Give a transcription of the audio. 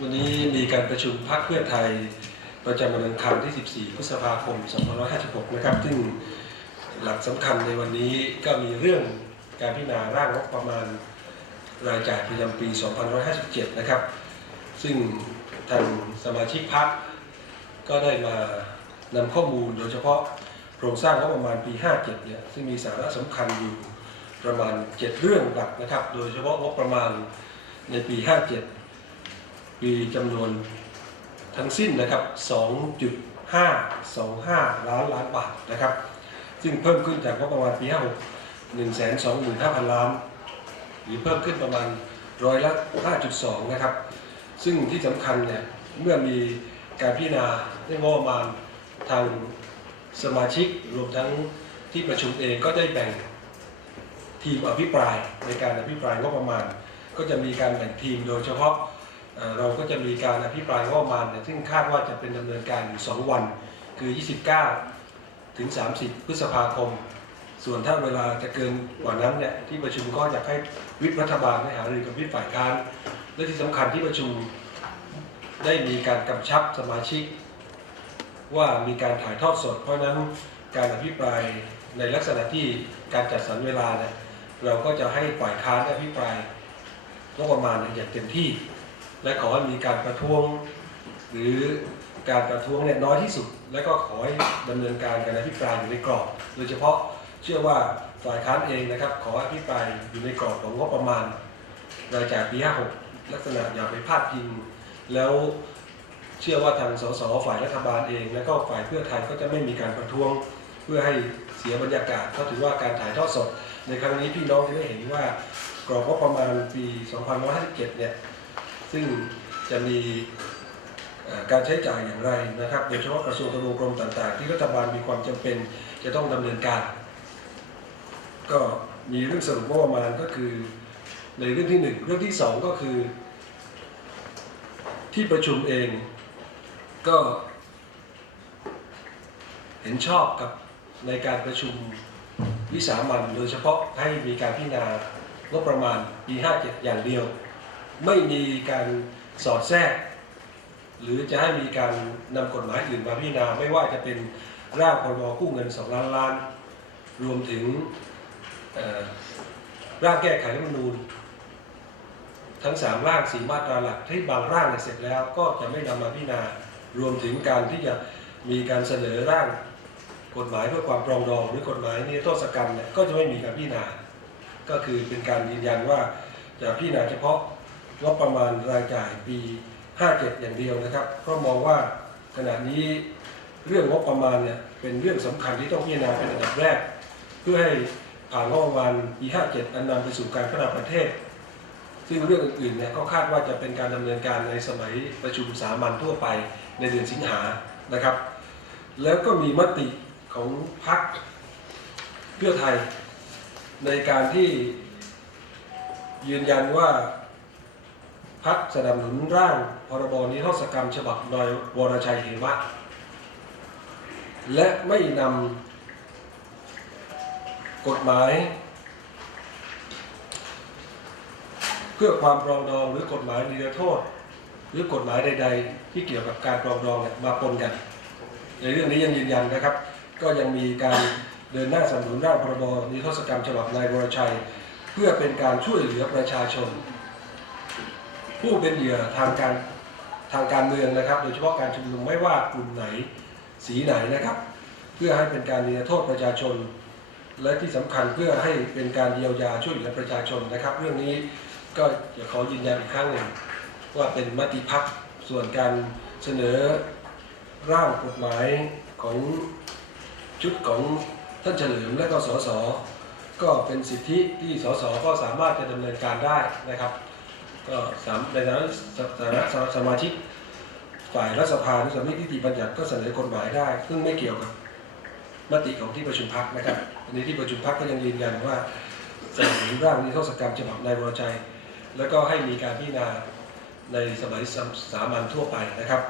วันนี้มีการประชุมพักเพื่อไทย ประจำวันอังคารที่ 14 พฤษภาคม 2556 นะครับ ซึ่งหลักสำคัญในวันนี้ก็มีเรื่องการพิจารณาร่างงบประมาณรายจ่ายประจำปี 2557 นะครับ ซึ่งทางสมาชิกพักก็ได้มานำข้อมูลโดยเฉพาะโครงสร้างงบประมาณปี 57 เนี่ย ซึ่งมีสาระสำคัญอยู่ประมาณ 7 เรื่องหลักนะครับ โดยเฉพาะงบประมาณในปี 57 ปีจำนวนทั้งสิ้นนะครับ 2.525 ล้านล้านบาทนะครับ ซึ่งเพิ่มขึ้นจากงบประมาณปี 56 125,000 ล้าน หรือเพิ่มขึ้นประมาณร้อยละ 5.2 นะครับ ซึ่งที่สำคัญเนี่ย เมื่อมีการพิจารณาได้งบประมาณทางสมาชิกรวมทั้งที่ประชุมเองก็ได้แบ่งทีมอภิปรายในการอภิปรายงบประมาณ ก็จะมีการแบ่งทีมโดยเฉพาะ เราก็จะมีการอภิปรายงบประมาณเนี่ยซึ่งคาดว่าจะเป็นดำเนินการอยู่ 2 วัน คือ 29 ถึง 30 พฤษภาคม ส่วนถ้าเวลาจะเกินกว่านั้นเนี่ยที่ประชุมก็อยากให้วิปรัฐบาลได้หารือกับวิปฝ่ายค้านและที่สำคัญที่ประชุมได้มีการกำชับสมาชิก ว่ามีการถ่ายทอดสด เพราะนั้นการอภิปรายในลักษณะที่การจัดสรรเวลาเนี่ยเราก็จะให้ฝ่ายค้านอภิปรายงบประมาณอย่างเต็มที่ และขอให้มีการประท้วง หรือการประท้วงเนี่ยน้อยที่สุด และก็ขอให้ดำเนินการการอภิปรายอยู่ในกรอบ โดยเฉพาะเชื่อว่าฝ่ายค้านเองนะครับ ขออภิปรายอยู่ในกรอบของงบประมาณรายจ่ายปี56ลักษณะอย่าไปพลาดพิงแล้วเชื่อว่าทางสสฝ่ายรัฐบาลเอง และก็ฝ่ายเพื่อไทยก็จะไม่มีการประท้วงเพื่อให้เสียบรรยากาศเพราถือว่าการถ่ายทอดสด ในครั้งนี้พี่น้องจะได้เห็นว่ากรอบงบประมาณปี 2557 เนี่ย ซึ่งจะมีการใช้จ่ายอย่างไรนะครับโดยเฉพาะกระทรวงทบวงกรมต่าง ๆ ที่รัฐบาลมีความจำเป็นจะต้องดำเนินการ ก็มีเรื่องสรุปงบประมาณก็คือในเรื่องที่หนึ่งเรื่องที่สองก็คือ ที่ประชุมเองก็เห็นชอบกับในการประชุมวิสามันโดยเฉพาะให้มีการพิจารณางบประมาณปี 57 อย่างเดียว ไม่มีการสอดแทรก หรือจะให้มีการนำกฎหมายอื่นมาพิจารณาไม่ว่าจะเป็นร่างพรบกู้เงิน2ล้านล้าน รวมถึงร่างแก้ไขรัฐธรรมนูญ ทั้ง 3 ร่าง4มาตราหลักที่บางร่างเนี่ยเสร็จแล้วก็จะไม่นำมาพิจารณารวมถึงการที่จะมีการเสนอร่างกฎหมายเพื่อความปรองดองหรือกฎหมายนิรโทษกรรมเนี่ยก็จะไม่มีการพิจารณา ก็คือเป็นการยืนยันว่าจะพิจารณาเฉพาะ งบประมาณรายจ่ายปี 57 อย่างเดียวนะครับเพราะมองว่าขณะนี้เรื่องงบประมาณเนี่ยเป็นเรื่องสำคัญที่ต้องพิจารณาเป็นอันดับแรก เพื่อให้ผ่านงบประมาณปี 57 อันนำไปสู่การพัฒนาประเทศ ซึ่งเรื่องอื่นๆเนี่ยก็คาดว่าจะเป็นการดำเนินการในสมัยประชุมสามัญทั่วไปในเดือนสิงหานะครับ แล้วก็มีมติของพรรคเพื่อไทยในการที่ยืนยันว่า พรรคสนับสนุนร่างพรบนิรโทษกรรมฉบับโดยวรชัยเหมะ และไม่นำกฎหมาย เพื่อความปรองดองหรือกฎหมายนิรโทษ หรือกฎหมายใด ๆ ที่เกี่ยวกับการปรองดองมาปนกัน ในเรื่องนี้ยังยืนยันนะครับ ก็ยังมีการเดินหน้าสนับสนุนร่างพรบนิรโทษกรรมฉบับนายวรชัย เพื่อเป็นการช่วยเหลือประชาชน ผู้เป็นเหยื่อทางการทางการเมืองนะครับ โดยเฉพาะการชุมนุมไม่ว่ากลุ่มไหนสีไหนนะครับ เพื่อให้เป็นการเนิรโทษประชาชน และที่สำคัญเพื่อให้เป็นการเยียวยาช่วยเหลือประชาชนนะครับ เรื่องนี้ก็จะขอยืนยันอีกครั้งหนึ่งว่าเป็นมติพักส่วนการเสนอร่างกฎหมายของชุดของท่านเฉลิมและก็สสก็เป็นสิทธิที่สสก็สามารถจะดำเนินการได้นะครับ ก็สามในฐานะฐานะสมาชิกฝ่ายรัฐสภาหรือสำนักนิติบัญญัติก็เสนอกฎหมายได้ ซึ่งไม่เกี่ยวกับมติของที่ประชุมพักนะครับอันนี้ที่ประชุมพักก็ยังยืนยันว่าสนับสนุนร่างนิรโทษกรรมฉบับนายวรชัยแล้วก็ให้มีการพิจารณาในสมัยสามัญทั่วไปนะครับ